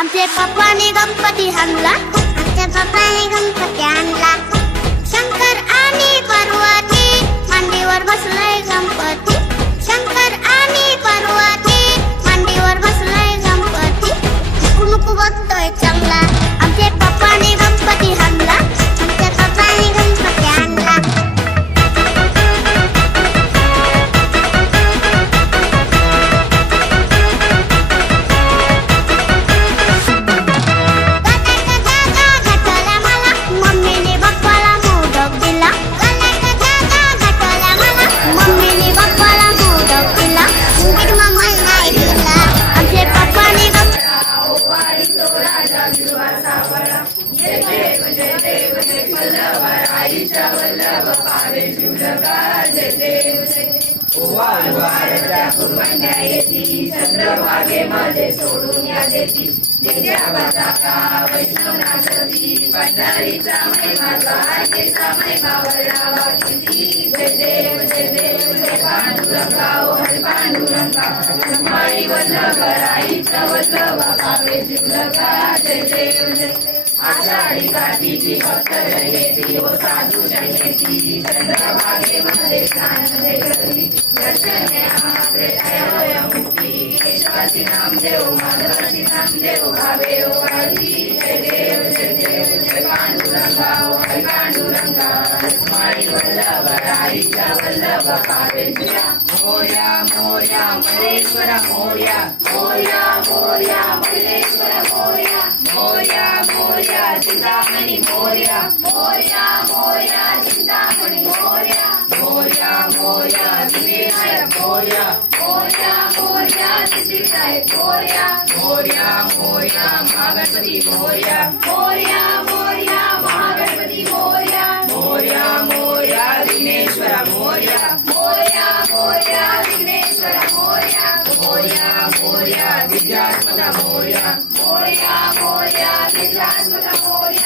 आमचे पप्पाने गणपती आणला, आमच्या पप्पाने गणपती आणला. शंकर आणि पार्वती मांडीवर बसलाय गणपती. शंकर आणि पार्वती मांडीवर बसलाय गणपती. नुकू नुकू बघतोय चांगला, आमचे पप्पाने गणपती आणला, आमच्या पप्पाने गणपती आणला. चंद्रभागेमध्ये सोडून या देती विद्यापताका वैष्णवनाथी पंढरीचा महिमा द्वारकेचा महिमा वरणावा किती. जय देव जय देव जय पांडुरंगा ओ हरी पांडुरंगा माई वल्लभ राईचा वल्लभ पावे जिवलगा. जय देव जय आषाढी कार्तिकी भक्त येती ओ साधू जयती. चंद्रभागेमध्ये स्नान करती दर्शन मुक्ती. केशवाची नामदेव माधवाची नामदेव भावे ओ आरती. जय देव जय देव जय पांडुरंगा ओ हरी पांडुरंगा माई वल्लभ राईच्या वल्लभ पावे जिया. मोर्या मोर्या मल्लेश्वर मोर्या मोर्या मोर्या मल्लेश्वर मोर्या मोर्या मोर्या चिंतामणी मोर्या मोर्या मोर्या चिंतामणी मोर्या मोर्या मोर्या विनायक मोर्या मोर्या मोर्या सिद्धिविनायक मोर्या मोर्या मोर्या महागणपती मोर्या मोर्या मोर्या महागणपती मोर्या मोर्या मोर्या विघ्नेश्वर मोर्या मोर्या मोर्या विघ्नेश्वर मोर्या मोर्या मोर्या विद्यात्मक मोर्या मोर्या मोर्या विद्यात्मक मोर्या